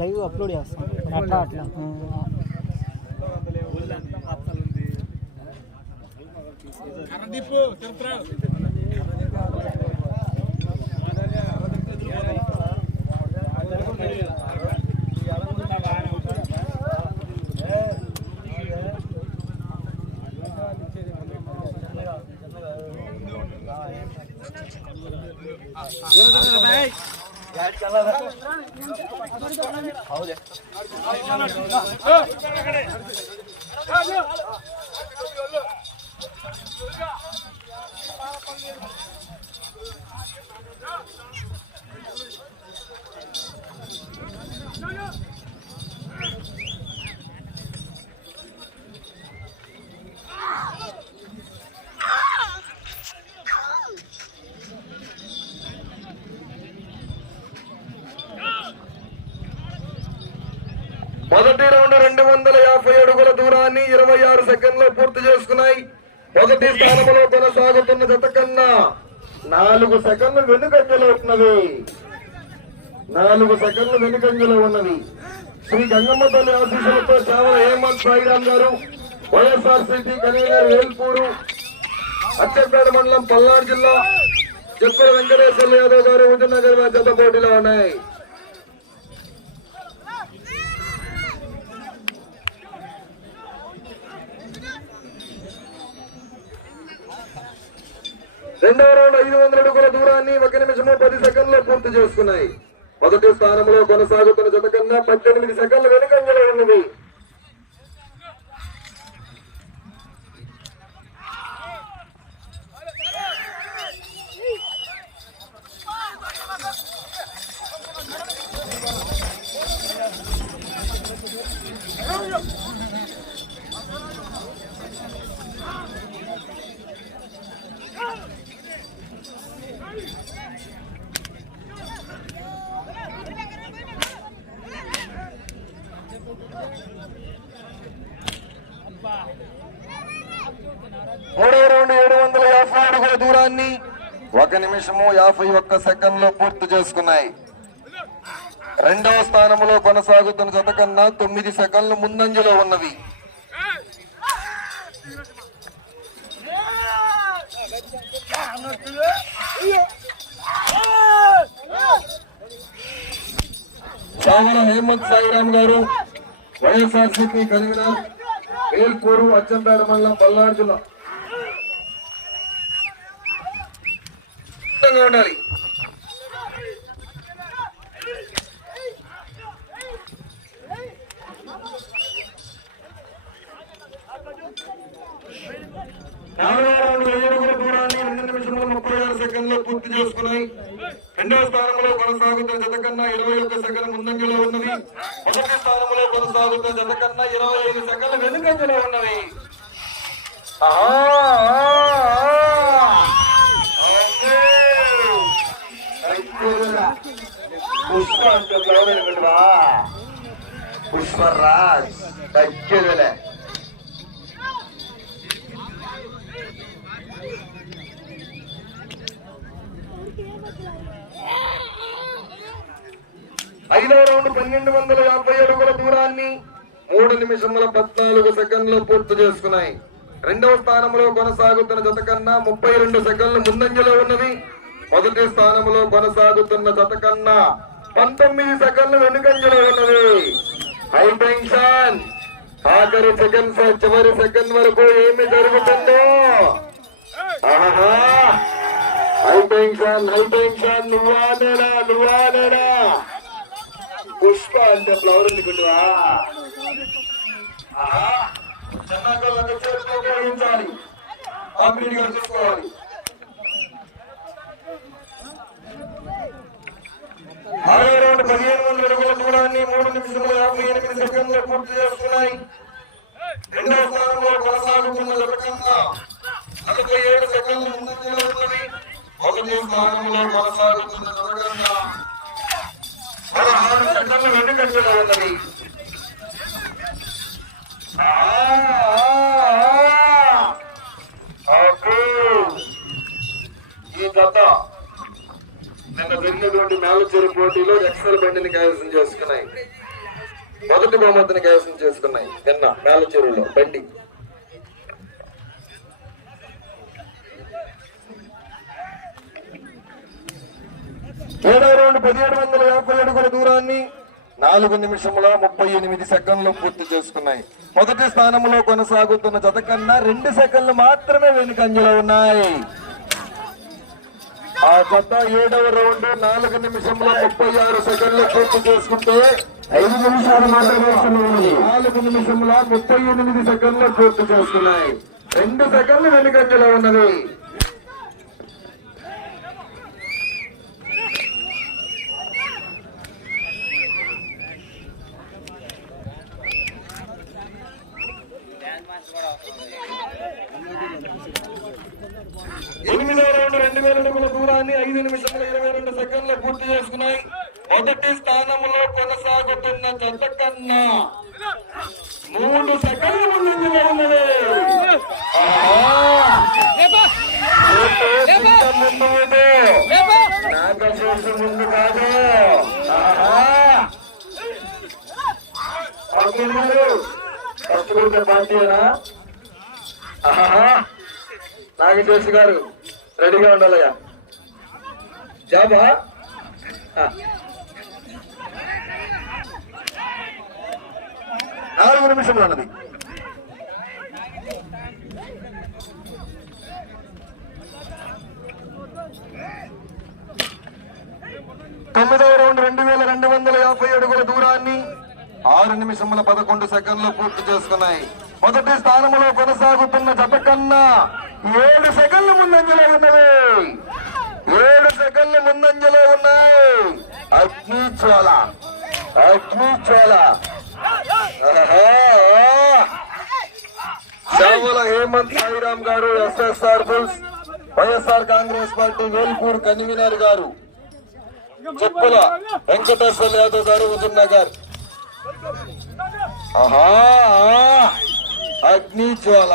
Live upload చేస్తాం అట్లా అట్లా. మొదటి రౌండ్ 250 అడుగుల దూరాన్ని 26 సెకండ్లు పూర్తి చేసుకున్నాయి. మొదటి స్థానంలో కొనసాగుతున్న జత కన్నా 4 సెకండ్లు వెనుకంజలో ఉన్నవి. 4 సెకండ్లు వెనుకంజలో ఉన్నవి. శ్రీ గంగమ్మ తల్లి ఆశీస్సులతో చావల హేమంత్ సాయిరామ్ గారు, వైఎస్ఆర్సీపీ కన్వీనర్ వేల్పూరు, అచ్చంపేట మండలం పల్నాడు జిల్లా, చెక్కుల వెంకటేశ్వర యాదవ్ గారు హుజూర్నగర్ జత పోటీలో ఉన్నాయి. రెండవ రౌండ్ 500 అడుగుల దూరాన్ని 1 నిమిషము 10 సెకండ్లు పూర్తి చేసుకున్నాయి. మొదటి స్థానంలో కొనసాగుతున్న జత కన్నా 18 సెకండ్లు వెనుకంజలో ఉన్నది. మూడవ రౌండ్ 750 అడుగుల దూరాన్ని 1 నిమిషము 51 సెకండ్లు పూర్తి చేసుకున్నాయి. రెండవ స్థానంలో కొనసాగుతున్న జత కన్నా 9 సెకండ్లు ముందంజలో ఉన్నవి. చావల హేమంత్ సాయిరామ్ గారు, వైఎస్ఆర్సీపీ కన్వీనర్, వేల్పూరు, అచ్చంపేట మండలం, పల్నాడు జిల్లా. ఉండాలి. దూరాన్ని 2 నిమిషముల 36 సెకండ్లు పూర్తి చేసుకున్నాయి. రెండవ స్థానంలో కొనసాగుతున్న జత కన్నా 21 సెకండ్ల ముందంజలో ఉన్నవి. మొదటి స్థానంలో కొనసాగుతున్న జత కన్నా 25 సెకండ్ల వెనుకంజలో ఉన్నవి. పుష్పరాజ్ తగ్గేదలే. ఐదవ రౌండ్ 1250 అడుగుల దూరాన్ని 3 నిమిషముల 14 సెకండ్లు పూర్తి చేసుకున్నాయి. రెండవ స్థానంలో కొనసాగుతున్న జత కన్నా 32 సెకండ్లు ముందంజలో ఉన్నది. మొదటి స్థానంలో కొనసాగుతున్న జత కన్నా 19 సెకండ్లు వెనుకంజలో ఉన్నది. High tension. ఆఖరి సెకండ్ చివరి సెకండ్ వరకు ఏమి జరుగుతుందో. High tension, high tension. నువ్వానేడా పుష్ప అంటే ఫ్లవర్ ఎందుకుంటువా? ఉపయోగించాలి, కంప్లీట్ గా చూసుకోవాలి. ఆరో రౌండ్ 1500 అడుగుల దూరాన్ని 3 నిమిషముల 58 సెకండ్లు పూర్తి చేసుకున్నాయి. రెండవ స్థానంలో కొనసాగుతున్న జతకన్నా 47 సెకండ్లు ముందంజలో ఉన్నది. మొదటి స్థానంలో కొనసాగుతున్న జతకన్నా 16 సెకండ్లు వెనుకంజలో ఉన్నది. ఈ జత నిన్న జరిగినటువంటి మేలచెరు పోటీలో ఎక్సెల్ బండిని కైవసం చేసుకున్నాయి. మొదటి బహుమతిని కైవసం చేసుకున్నాయి నిన్న మేలచెరువులో బండి. 7వ రౌండ్ 1750 అడుగుల దూరాన్ని 4 నిమిషముల 38 సెకండ్లు పూర్తి చేసుకున్నాయి. మొదటి స్థానంలో కొనసాగుతున్న జత కన్నా 2 సెకండ్లు మాత్రమే వెనుకంజలో ఉన్నాయి. ఆ జత 7వ రౌండ్ 4 నిమిషముల 36 సెకండ్లు పూర్తి చేసుకుంటే 5 నిమిషాలు మాత్రమే 4 నిమిషముల 38 సెకండ్లు పూర్తి చేసుకున్నాయి. 2 సెకండ్లు వెనుకంజలో ఉన్నది. ఎనిమిదవ రౌండ్ 2000 అడుగుల దూరాన్ని 5 నిమిషముల 22 సెకండ్లు పూర్తి చేసుకున్నాయి. మొదటి స్థానంలో కొనసాగుతున్న జత కన్నా 3 సెకండ్ల ముందంజలో ఉన్నది. నాగశేషు ముందు కాదు. కష్టపడితే పార్టీనా? నాగశేషు గారు రెడీగా ఉండాలయ్యా. జాబా 4 నిమిషంలో ఉన్నది. తొమ్మిదవ రౌండ్ 2250 అడుగుల దూరాన్ని 6 నిమిషముల 11 సెకండ్లు పూర్తి చేసుకున్నాయి. మొదటి స్థానంలో కొనసాగుతున్న జత కన్నా 7 సెకండ్ల ముందంజలో ఉన్నది. 7 సెకండ్ల ముందంజలో ఉన్నాయి. అగ్నిజ్వాల చావల హేమంత్ సాయిరామ్ గారు, SSR bulls, YSR Congress party Velpur convener గారు, చెప్పుల వెంకటేశ్వర యాదవ్ గారు, హుజూర్నగర్. అగ్నిజ్వాల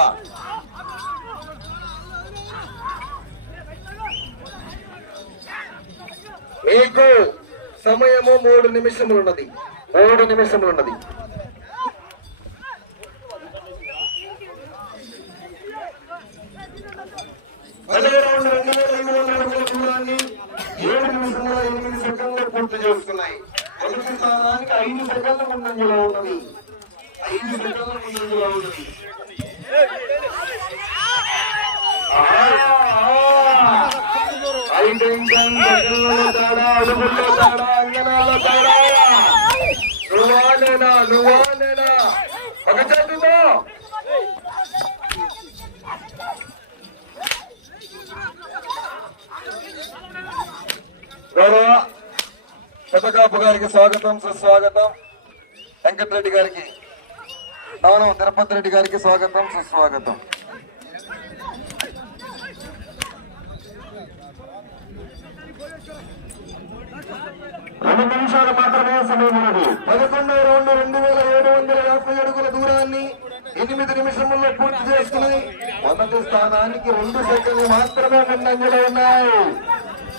మీకు సమయము 3 నిమిషములు ఉన్నది. 3 నిమిషములు ఉన్నది. రౌండ్ 2500 అడుగుల దూరాన్ని 7 నిమిషముల 8 సెకండ్లు పూర్తి చేసుకున్నాయి. మొదటి స్థానానికి 5 సెకండ్ల ముందంజలో ఉన్నది. 5 సెకండ్ల ముందంజలో ఉన్నది. అడుగుల్లో తేడా, అంగనాల్లో తేడా. నువ్వానేనా ఒక చేతితో గౌరవ శతకాపు గారికి స్వాగతం, సుస్వాగతం. వెంకటరెడ్డి గారికి, అవును తిరుపతి రెడ్డి గారికి స్వాగతం, సుస్వాగతం. 2 నిమిషాలు మాత్రమే సమయం ఉన్నది. 11వ రౌండ్ 2750 అడుగుల దూరాన్ని 8 నిమిషముల్లో పూర్తి చేసుకుని మొదటి స్థానానికి 2 సెకండ్లు మాత్రమే ముందంజలో ఉన్నాయి.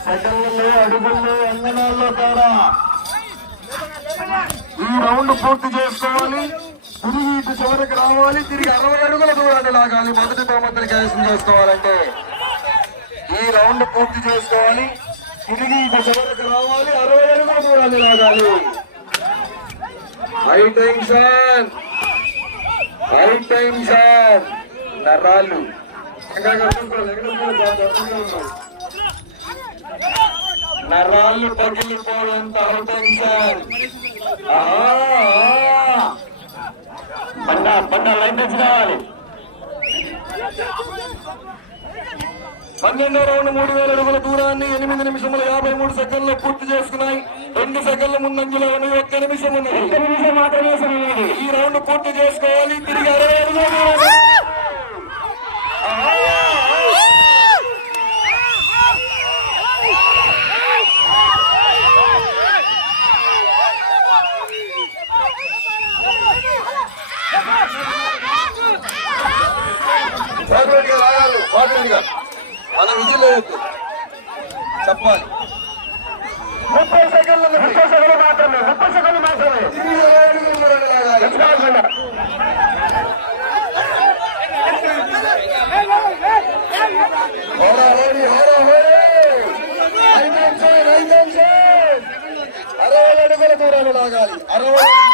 సెకండ్లలో, అడుగుల్లో, అంగనాల్లో తేడా. ఈ రౌండ్ పూర్తి చేసుకోవాలి. తిరిగి ఇటు చివరికి రావాలి. తిరిగి 60 అడుగుల దూరాన్ని లాగాలి. మొదటి బహుమతిని కైవసం చేసుకోవాలంటే ఈ రౌండ్ పూర్తి చేసుకోవాలి. తిరిగి ఇటు చివరికి రావాలి. 60 అడుగుల దూరాన్ని లాగాలి. హై టెన్షన్ నరాలు నరాళ్ళు పగిలిపోయేంత హై టెన్షన్. పండ లైన్ టచ్ కావాలి. 12వ రౌండ్ 3000 అడుగుల దూరాన్ని 8 నిమిషముల 53 సెకండ్లు పూర్తి చేసుకున్నాయి. 2 సెకండ్ల ముందంజలో 1 నిమిషం ఉన్నది. 1 నిమిషం మాత్రమే సమయం. ఈ రౌండ్ పూర్తి చేసుకోవాలి. తిరిగి 60 అడుగుల దూరం. మన విధులు చెప్పాలి. 30 సెకండ్లు మాత్రమే 30 సెకండ్లు మాత్రమే 20 అడుగులు దూరం లాగాలి. హోరాహోరీ, హోరాహోరీ. 5 నిమిషాలు 60 అడుగుల దూరం లాగాలి. 60